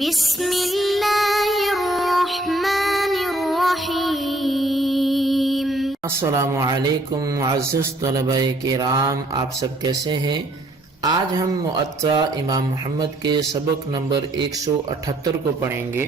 بسم اللہ الرحمن الرحیم۔ السلام علیکم معزز طلبہ کرام، آپ سب کیسے ہیں؟ آج ہم معطا امام محمد کے سبق نمبر 178 کو پڑھیں گے۔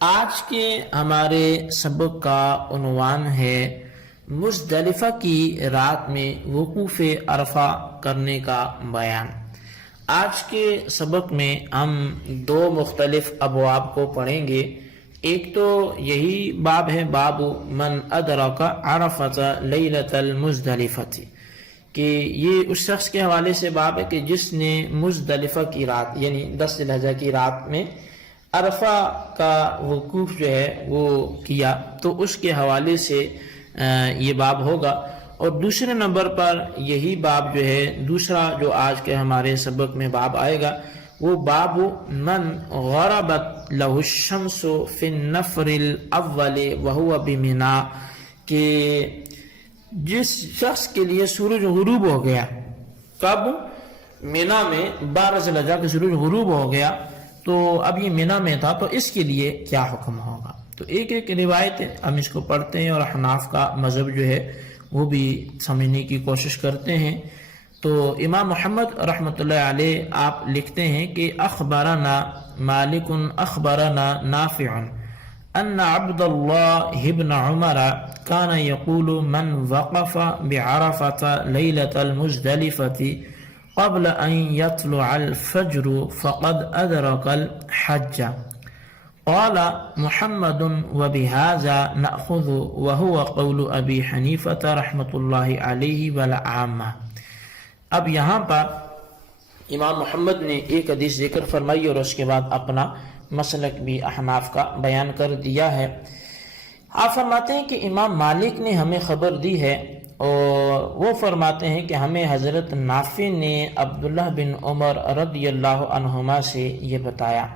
آج کے ہمارے سبق کا عنوان ہے مزدلفہ کی رات میں وقوف عرفہ کرنے کا بیان۔ آج کے سبق میں ہم دو مختلف ابواب کو پڑھیں گے۔ ایک تو یہی باب ہے، باب من ادرک عرفۃ لیلۃ المزدلفۃ، کہ یہ اس شخص کے حوالے سے باب ہے کہ جس نے مزدلفہ کی رات یعنی 10 ذی الحجہ کی رات میں عرفہ کا وقوف جو ہے وہ کیا، تو اس کے حوالے سے یہ باب ہوگا۔ اور دوسرے نمبر پر یہی باب جو ہے، دوسرا جو آج کے ہمارے سبق میں باب آئے گا، وہ باب من غربت لہ الشمس فی النفر الاول وہو بمنا، کہ جس شخص کے لیے سورج غروب ہو گیا، کب؟ منا میں 12 ذی الحجہ کے سورج غروب ہو گیا، تو اب یہ منا میں تھا، تو اس کے لیے کیا حکم ہوگا؟ تو ایک ایک روایت ہم اس کو پڑھتے ہیں اور احناف کا مذہب جو ہے وہ بھی سمجھنے کی کوشش کرتے ہیں۔ تو امام محمد رحمۃ اللہ علیہ آپ لکھتے ہیں کہ اخبرنا مالک اخبرنا نافع ان عبد اللہ ابن عمر كان يقول من وقف بعرفة ليلة المزدلفة قبل ان يطلع الفجر فقد ادرك الحج۔ قال محمد وبهذا نأخذ وهو قول ابی حنیفہ رحمۃ اللہ علیہ والعامہ۔ اب یہاں پر امام محمد نے ایک حدیث ذکر فرمائی اور اس کے بعد اپنا مسلک بھی احناف کا بیان کر دیا ہے۔ آپ فرماتے ہیں کہ امام مالک نے ہمیں خبر دی ہے، اور وہ فرماتے ہیں کہ ہمیں حضرت نافع نے عبداللہ بن عمر رضی اللہ عنہما سے یہ بتایا،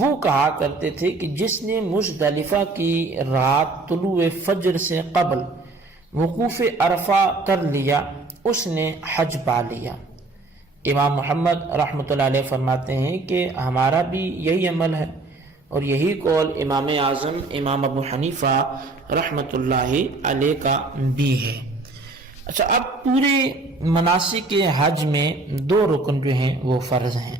وہ کہا کرتے تھے کہ جس نے مزدلفہ کی رات طلوع فجر سے قبل وقوف عرفہ کر لیا، اس نے حج پا لیا۔ امام محمد رحمۃ اللہ علیہ فرماتے ہیں کہ ہمارا بھی یہی عمل ہے، اور یہی قول امام اعظم امام ابو حنیفہ رحمۃ اللہ علیہ کا بھی ہے۔ اچھا، اب پورے مناسک حج میں دو رکن جو ہیں وہ فرض ہیں،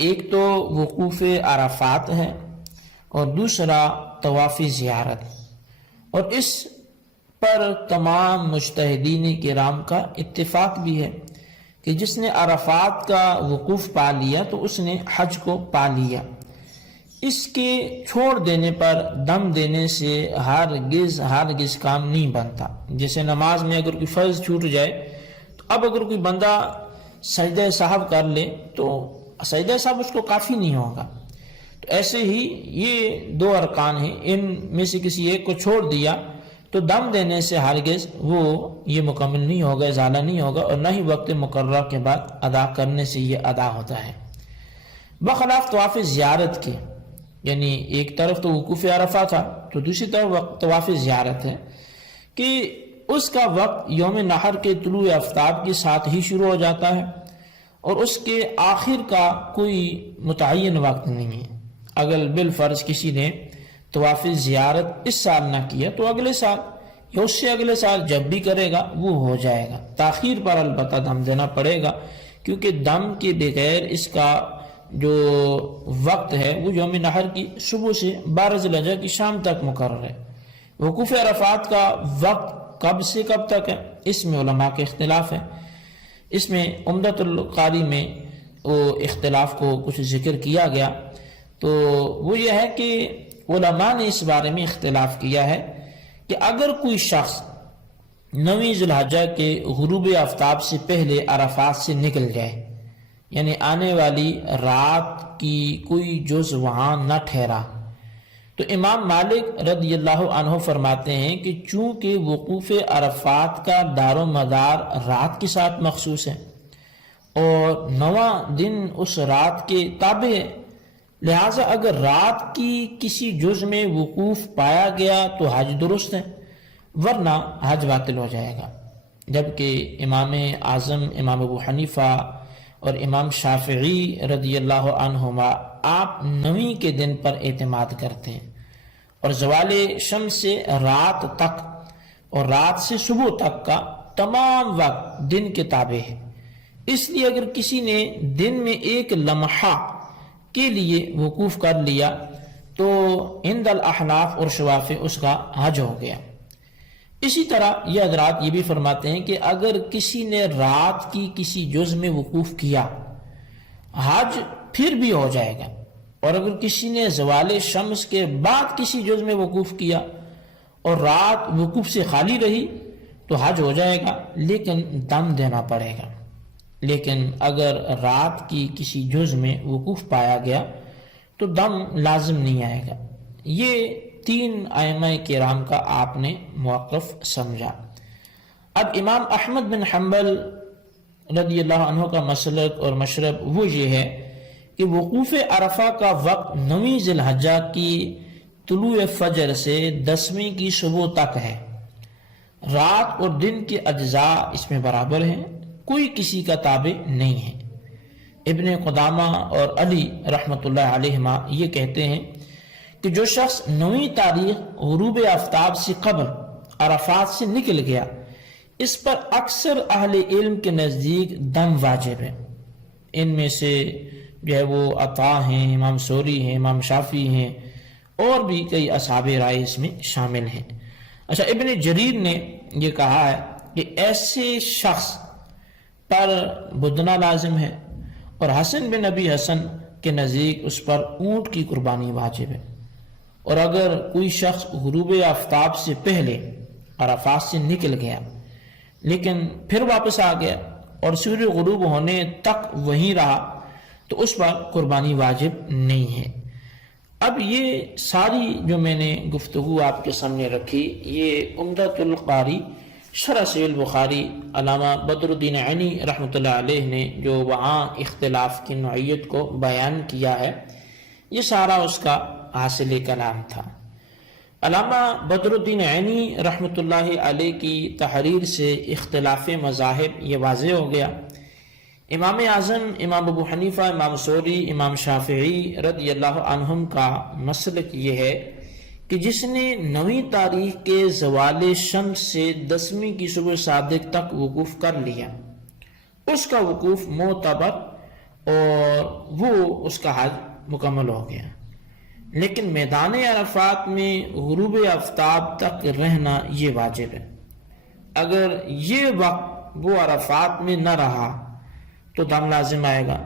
ایک تو وقوف عرفات ہے اور دوسرا طواف زیارت، اور اس پر تمام مجتہدین کرام کا اتفاق بھی ہے کہ جس نے عرفات کا وقوف پا لیا تو اس نے حج کو پا لیا۔ اس کے چھوڑ دینے پر دم دینے سے ہرگز کام نہیں بنتا۔ جیسے نماز میں اگر کوئی فرض چھوٹ جائے، تو اب اگر کوئی بندہ سجدہ سہو کر لے تو سجدہ صاحب اس کو کافی نہیں ہوگا۔ تو ایسے ہی یہ دو ارکان ہیں، ان میں سے کسی ایک کو چھوڑ دیا تو دم دینے سے ہرگز وہ یہ مکمل نہیں ہوگا، ازالہ نہیں ہوگا، اور نہ ہی وقت مقررہ کے بعد ادا کرنے سے یہ ادا ہوتا ہے۔ بخلاف طواف زیارت کے، یعنی ایک طرف تو وقوف عرفہ تھا تو دوسری طرف طواف زیارت ہے کہ اس کا وقت یوم نحر کے طلوع آفتاب کے ساتھ ہی شروع ہو جاتا ہے، اور اس کے آخر کا کوئی متعین وقت نہیں ہے۔ اگر بالفرض کسی نے طواف زیارت اس سال نہ کیا تو اگلے سال یا اس سے اگلے سال جب بھی کرے گا وہ ہو جائے گا۔ تاخیر پر البتہ دم دینا پڑے گا، کیونکہ دم کے بغیر اس کا جو وقت ہے وہ یوم نحر کی صبح سے 12 ذی الحجہ کی شام تک مقرر ہے۔ وقوف عرفات کا وقت کب سے کب تک ہے، اس میں علماء کے اختلاف ہے۔ اس میں عمدۃ القاری میں وہ اختلاف کو کچھ ذکر کیا گیا، تو وہ یہ ہے کہ علماء نے اس بارے میں اختلاف کیا ہے کہ اگر کوئی شخص 9 ذی الحجہ کے غروب آفتاب سے پہلے عرفات سے نکل جائے، یعنی آنے والی رات کی کوئی جز وہاں نہ ٹھہرا، تو امام مالک رضی اللہ عنہ فرماتے ہیں کہ چونکہ وقوف عرفات کا دار و مدار رات کے ساتھ مخصوص ہے اور 9واں دن اس رات کے تابع ہے، لہٰذا اگر رات کی کسی جز میں وقوف پایا گیا تو حج درست ہے، ورنہ حج باطل ہو جائے گا۔ جبکہ امام اعظم امام ابو حنیفہ اور امام شافعی رضی اللہ عنہما آپ نویں کے دن پر اعتماد کرتے ہیں، اور زوال شمس سے رات تک اور رات سے صبح تک کا تمام وقت دن کے تابع ہے۔ اس لیے اگر کسی نے دن میں ایک لمحہ کے لیے وقوف کر لیا تو عند الاحناف اور شوافع اس کا حج ہو گیا۔ اسی طرح یہ حضرات یہ بھی فرماتے ہیں کہ اگر کسی نے رات کی کسی جز میں وقوف کیا حج پھر بھی ہو جائے گا، اور اگر کسی نے زوال شمس کے بعد کسی جز میں وقوف کیا اور رات وقوف سے خالی رہی تو حج ہو جائے گا، لیکن دم دینا پڑے گا۔ لیکن اگر رات کی کسی جز میں وقوف پایا گیا تو دم لازم نہیں آئے گا۔ یہ 3 ائمہ کرام کا آپ نے موقف سمجھا۔ اب امام احمد بن حنبل رضی اللہ عنہ کا مسلک اور مشرب وہ یہ ہے کہ وقوف عرفہ کا وقت 9 ذی الحجہ کی طلوع فجر سے 10ویں کی صبح تک ہے۔ رات اور دن کے اجزاء اس میں برابر ہیں، کوئی کسی کا تابع نہیں ہے۔ ابن قدامہ اور علی رحمۃ اللہ علیہما یہ کہتے ہیں کہ جو شخص 9 تاریخ غروب آفتاب سے قبل عرفات سے نکل گیا، اس پر اکثر اہل علم کے نزدیک دم واجب ہے۔ ان میں سے جو ہے وہ عطا ہیں، امام سوری ہیں، امام شافعی ہیں، اور بھی کئی اصحاب رائے اس میں شامل ہیں۔ اچھا، ابن جریر نے یہ کہا ہے کہ ایسے شخص پر بدنا لازم ہے، اور حسن بن ابی حسن کے نزدیک اس پر اونٹ کی قربانی واجب ہے۔ اور اگر کوئی شخص غروب آفتاب سے پہلے عرفات سے نکل گیا لیکن پھر واپس آ گیا اور سورج غروب ہونے تک وہیں رہا تو اس پر قربانی واجب نہیں ہے۔ اب یہ ساری جو میں نے گفتگو آپ کے سامنے رکھی، یہ عمدۃ القاری شرح صحیح البخاری علامہ بدر الدین عینی رحمۃ اللہ علیہ نے جو وہاں اختلاف کی نوعیت کو بیان کیا ہے، یہ سارا اس کا حاصل کلام تھا۔ علامہ بدر الدین عینی رحمۃ اللہ علیہ کی تحریر سے اختلاف مذاہب یہ واضح ہو گیا۔ امام اعظم امام ابو حنیفہ، امام ثوری، امام شافعی رضی اللہ عنہم کا مسلک یہ ہے کہ جس نے 9 تاریخ کے زوال شمس سے 10ویں کی صبح صادق تک وقوف کر لیا، اس کا وقوف معتبر اور وہ اس کا حج مکمل ہو گیا۔ لیکن میدان عرفات میں غروب آفتاب تک رہنا یہ واجب ہے۔ اگر یہ وقت وہ عرفات میں نہ رہا تو دم لازم آئے گا۔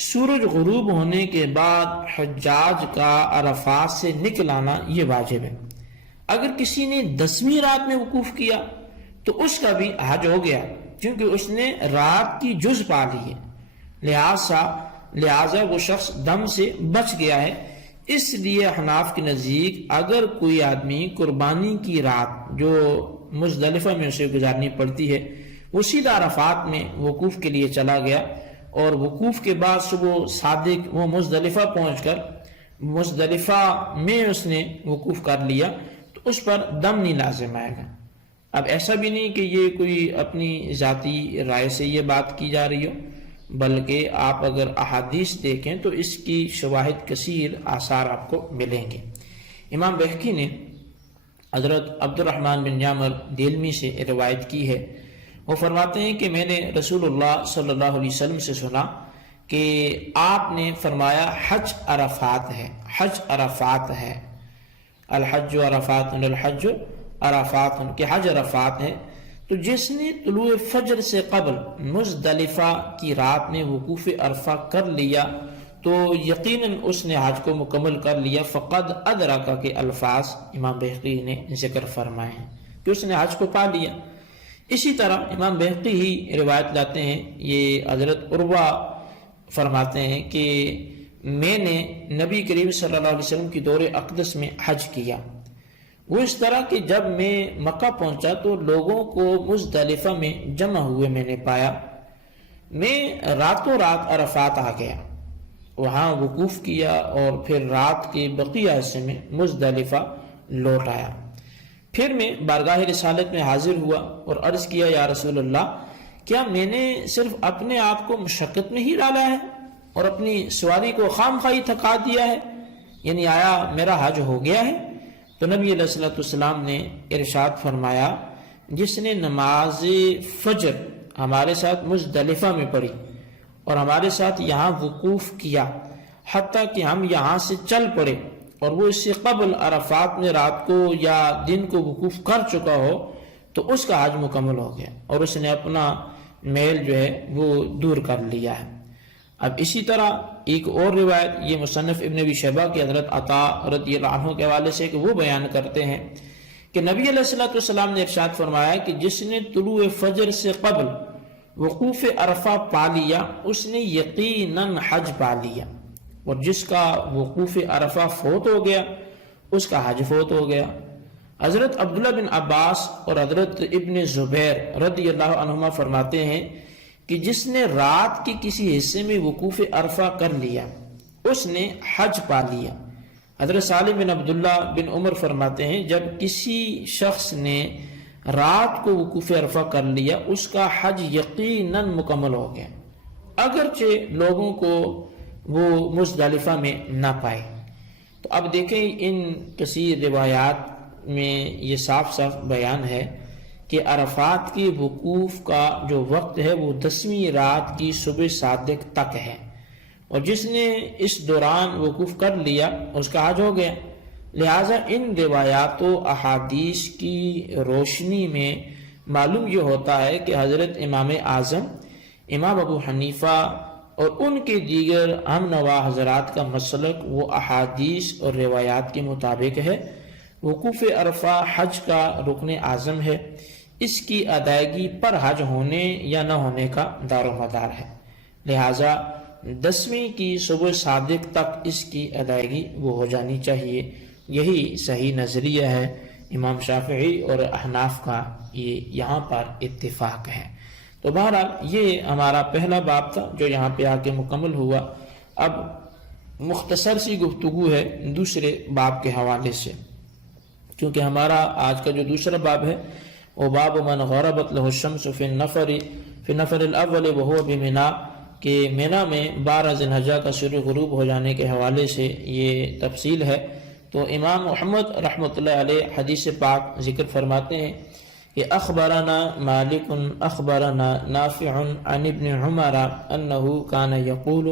سورج غروب ہونے کے بعد حجاج کا عرفات سے نکل آنا یہ واجب ہے۔ اگر کسی نے 10ویں رات میں وقوف کیا تو اس کا بھی حج ہو گیا، کیونکہ اس نے رات کی جز پا لی ہے، لہذا وہ شخص دم سے بچ گیا ہے۔ اس لیے حناف کے نزدیک اگر کوئی آدمی قربانی کی رات جو مزدلفہ میں اسے گزارنی پڑتی ہے وہ سیدھا عرفات میں وقوف کے لیے چلا گیا اور وقوف کے بعد صبح صادق وہ مزدلفہ پہنچ کر مزدلفہ میں اس نے وقوف کر لیا تو اس پر دم نہیں لازم آئے گا۔ اب ایسا بھی نہیں کہ یہ کوئی اپنی ذاتی رائے سے یہ بات کی جا رہی ہو، بلکہ آپ اگر احادیث دیکھیں تو اس کی شواہد کثیر آثار آپ کو ملیں گے۔ امام بہقی نے حضرت عبد الرحمن بن جامر دیلمی سے روایت کی ہے، وہ فرماتے ہیں کہ میں نے رسول اللہ صلی اللہ علیہ وسلم سے سنا کہ آپ نے فرمایا حج عرفات ہے، حج عرفات ہے، الحج عرفات، الحج عرفات، کہ حج عرفات ہے۔ تو جس نے طلوع فجر سے قبل مزدلفہ کی رات میں وقوف عرفہ کر لیا تو یقیناً اس نے حج کو مکمل کر لیا۔ فقد ادرکا کے الفاظ امام بہقی نے ذکر فرمائے ہیں کہ اس نے حج کو پا لیا۔ اسی طرح امام بہقی ہی روایت لاتے ہیں، یہ حضرت عروہ فرماتے ہیں کہ میں نے نبی کریم صلی اللہ علیہ وسلم کی دور اقدس میں حج کیا، وہ اس طرح کہ جب میں مکہ پہنچا تو لوگوں کو مزدلفہ میں جمع ہوئے میں نے پایا، میں راتوں رات عرفات آ گیا، وہاں وقوف کیا اور پھر رات کے بقیہ حصے میں مزدلفہ لوٹ آیا۔ پھر میں بارگاہ رسالت میں حاضر ہوا اور عرض کیا، یا رسول اللہ، کیا میں نے صرف اپنے آپ کو مشقت میں ہی ڈالا ہے؟ اور اپنی سواری کو خام خواہی تھکا دیا ہے، یعنی آیا میرا حج ہو گیا ہے؟ تو نبی علیہ الصلوۃ والسلام نے ارشاد فرمایا جس نے نماز فجر ہمارے ساتھ مزدلفہ میں پڑھی اور ہمارے ساتھ یہاں وقوف کیا حتیٰ کہ ہم یہاں سے چل پڑے، اور وہ اس سے قبل عرفات میں رات کو یا دن کو وقوف کر چکا ہو، تو اس کا حج مکمل ہو گیا اور اس نے اپنا میل جو ہے وہ دور کر لیا ہے۔ اب اسی طرح ایک اور روایت یہ مصنف ابن ابی شیبہ کی حضرت عطا رضی اللہ عنہ کے حوالے سے کہ وہ بیان کرتے ہیں کہ نبی علیہ الصلوۃ والسلام نے ارشاد فرمایا کہ جس نے طلوع فجر سے قبل وقوف عرفہ پا لیا اس نے یقیناً حج پا لیا، اور جس کا وقوف عرفہ فوت ہو گیا اس کا حج فوت ہو گیا۔ حضرت عبداللہ بن عباس اور حضرت ابن زبیر رضی اللہ عنہما فرماتے ہیں کہ جس نے رات کے کسی حصے میں وقوف عرفہ کر لیا اس نے حج پا لیا۔ حضرت سالم بن عبداللہ بن عمر فرماتے ہیں جب کسی شخص نے رات کو وقوف عرفہ کر لیا اس کا حج یقیناً مکمل ہو گیا، اگرچہ لوگوں کو وہ مزدلفہ میں نہ پائے۔ تو اب دیکھیں ان کثیر روایات میں یہ صاف صاف بیان ہے کہ عرفات کے وقوف کا جو وقت ہے وہ 10ویں رات کی صبح صادق تک ہے، اور جس نے اس دوران وقوف کر لیا اس کا حج ہو گیا۔ لہٰذا ان روایات و احادیث کی روشنی میں معلوم یہ ہوتا ہے کہ حضرت امام اعظم امام ابو حنیفہ اور ان کے دیگر ہم نوا حضرات کا مسلک وہ احادیث اور روایات کے مطابق ہے۔ وقوف عرفہ حج کا رکن اعظم ہے، اس کی ادائیگی پر حج ہونے یا نہ ہونے کا دار و مدار ہے، لہٰذا 10ویں کی صبح صادق تک اس کی ادائیگی وہ ہو جانی چاہیے۔ یہی صحیح نظریہ ہے امام شافعی اور احناف کا، یہ یہاں پر اتفاق ہے۔ تو بہرحال یہ ہمارا پہلا باب تھا جو یہاں پہ آ کے مکمل ہوا۔ اب مختصر سی گفتگو ہے دوسرے باب کے حوالے سے، کیونکہ ہمارا آج کا جو دوسرا باب ہے وہ باب من غربت له الشمس فی النفر الاول وهو بمنا، کہ مینا میں 12 ذی الحجہ کا شروع غروب ہو جانے کے حوالے سے یہ تفصیل ہے۔ تو امام محمد رحمۃ اللہ علیہ حدیث پاک ذکر فرماتے ہیں کہ اخبرنا مالک اخبرنا نافع عن ابن عمر انه كان يقول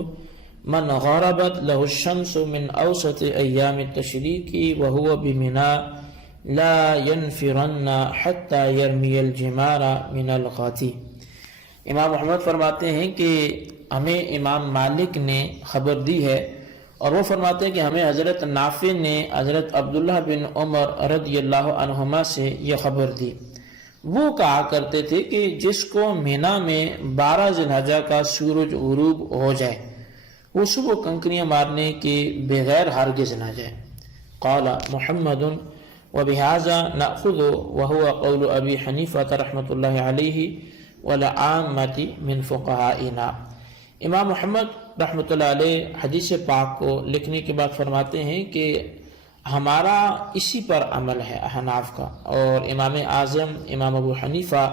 من غربت له الشمس من اوسط ایام التشریق وهو بمنا لا ينفرن حتى يرمي الجمار من الغد۔ امام محمد فرماتے ہیں کہ ہمیں امام مالک نے خبر دی ہے، اور وہ فرماتے ہیں کہ ہمیں حضرت نافع نے حضرت عبداللہ بن عمر رضی اللہ عنہما سے یہ خبر دی۔ وہ کہا کرتے تھے کہ جس کو مینا میں 12 ذی الحجہ کا سورج غروب ہو جائے وہ صبح کنکریاں مارنے کے بغیر ہرگز نہ جائے۔ قال محمد وبهذا نأخذ وهو قول ابی حنیفہ رحمۃ اللہ علیہ والعامۃ من فقہائنا۔ امام محمد رحمۃ اللہ علیہ حدیث پاک کو لکھنے کے بعد فرماتے ہیں کہ ہمارا اسی پر عمل ہے احناف کا، اور امام اعظم امام ابو حنیفہ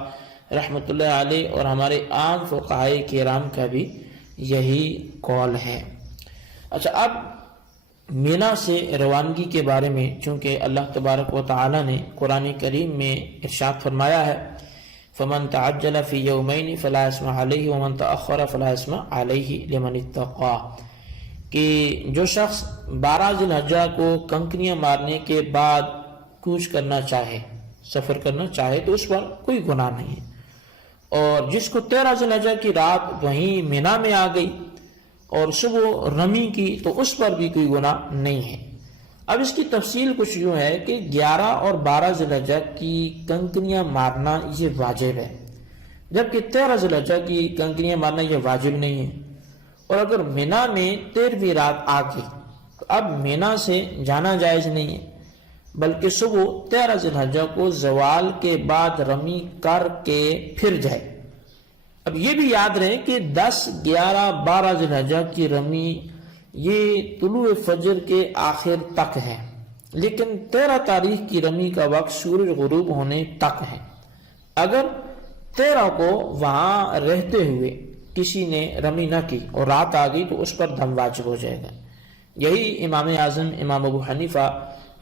رحمۃ اللہ علیہ اور ہمارے عام فقہائے کرام کا بھی یہی قول ہے۔ اچھا، اب مینا سے روانگی کے بارے میں، چونکہ اللہ تبارک و تعالی نے قرآن کریم میں ارشاد فرمایا ہے فمن تعجل فی یومین فلا اسم علیہ ومن تأخر فلا اسم علیہ لمن اتقى، کہ جو شخص 12 ذی الحجہ کو کنکریاں مارنے کے بعد کوچ کرنا چاہے، سفر کرنا چاہے، تو اس پر کوئی گناہ نہیں ہے، اور جس کو 13 ذی الحجہ کی رات وہیں مینا میں آ گئی اور صبح رمی کی تو اس پر بھی کوئی گناہ نہیں ہے۔ اب اس کی تفصیل کچھ یوں ہے کہ 11 اور 12 ذی الحجہ کی کنکریاں مارنا یہ واجب ہے، جبکہ 13 ذی الحجہ کی کنکریاں مارنا یہ واجب نہیں ہے۔ اور اگر مینا میں 13ویں رات آ گئی تو اب مینا سے جانا جائز نہیں ہے، بلکہ صبح 13 ذی الحجہ کو زوال کے بعد رمی کر کے پھر جائے۔ اب یہ بھی یاد رہے کہ 10، 11، 12 ذی الحجہ کی رمی یہ طلوع فجر کے آخر تک ہے، لیکن 13 تاریخ کی رمی کا وقت سورج غروب ہونے تک ہے۔ اگر 13 کو وہاں رہتے ہوئے کسی نے رمی نہ کی اور رات آ گئی تو اس پر دم واجب ہو جائے گا۔ یہی امام اعظم امام ابو حنیفہ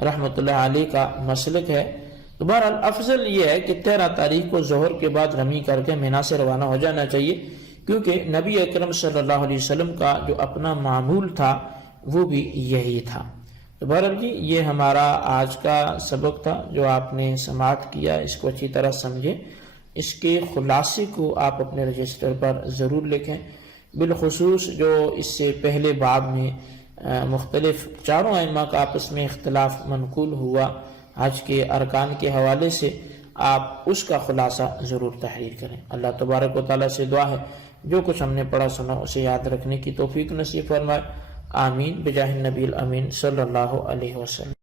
رحمۃ اللہ علیہ کا مسلک ہے۔ تو بہرحال افضل یہ ہے کہ 13 تاریخ کو ظہر کے بعد رمی کر کے مینا سے روانہ ہو جانا چاہیے، کیونکہ نبی اکرم صلی اللہ علیہ وسلم کا جو اپنا معمول تھا وہ بھی یہی تھا۔ تو بہرحال جی یہ ہمارا آج کا سبق تھا جو آپ نے سماعت کیا، اس کو اچھی طرح سمجھیں، اس کے خلاصے کو آپ اپنے رجسٹر پر ضرور لکھیں، بالخصوص جو اس سے پہلے باب میں مختلف چاروں ائمہ کا آپس میں اختلاف منقول ہوا حج کے ارکان کے حوالے سے، آپ اس کا خلاصہ ضرور تحریر کریں۔ اللہ تبارک و تعالیٰ سے دعا ہے جو کچھ ہم نے پڑھا سنا اسے یاد رکھنے کی توفیق نصیب فرمائے، آمین بجاہ النبی الامین صلی اللہ علیہ وسلم۔